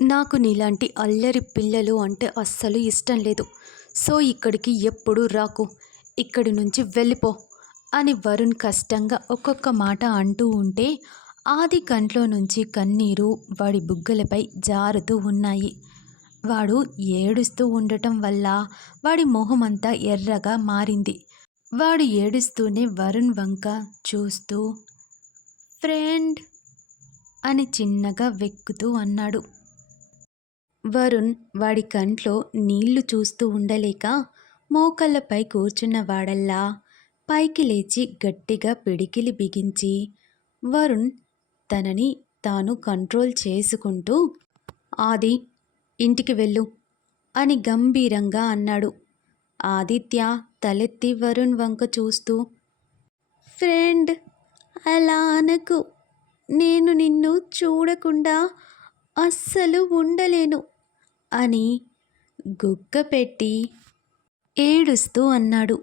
నాకు నీలాంటి అల్లరి పిల్లలు అంటే అస్సలు ఇష్టం లేదు. సో ఇక్కడికి ఎప్పుడు రాకు. ఇక్కడి నుంచి వెళ్ళిపో అని వరుణ్ కష్టంగా ఒక్కొక్క మాట అంటూ ఉంటే ఆది కంట్లో నుంచి కన్నీరు వాడి బుగ్గలపై జారుతూ ఉన్నాయి. వాడు ఏడుస్తూ ఉండటం వల్ల వాడి మొహమంతా ఎర్రగా మారింది. వాడు ఏడుస్తూనే వరుణ్ వంక చూస్తూ ఫ్రెండ్ అని చిన్నగా వెక్కుతూ అన్నాడు. వరుణ్ వాడి కంట్లో నీళ్ళు చూస్తూ ఉండలేక మోకళ్ళపై కూర్చున్న వాడల్లా పైకి లేచి గట్టిగా పిడికిలి బిగించి వరుణ్ తనని తాను కంట్రోల్ చేసుకుంటూ ఆది ఇంటికి వెళ్ళు అని గంభీరంగా అన్నాడు. ఆదిత్య తలెత్తి వరుణ్ వంక చూస్తూ ఫ్రెండ్ అలా అనకు. నేను నిన్ను చూడకుండా అస్సలు ఉండలేను. అని గుక్క పెట్టి ఏడుస్తూ అన్నాడు.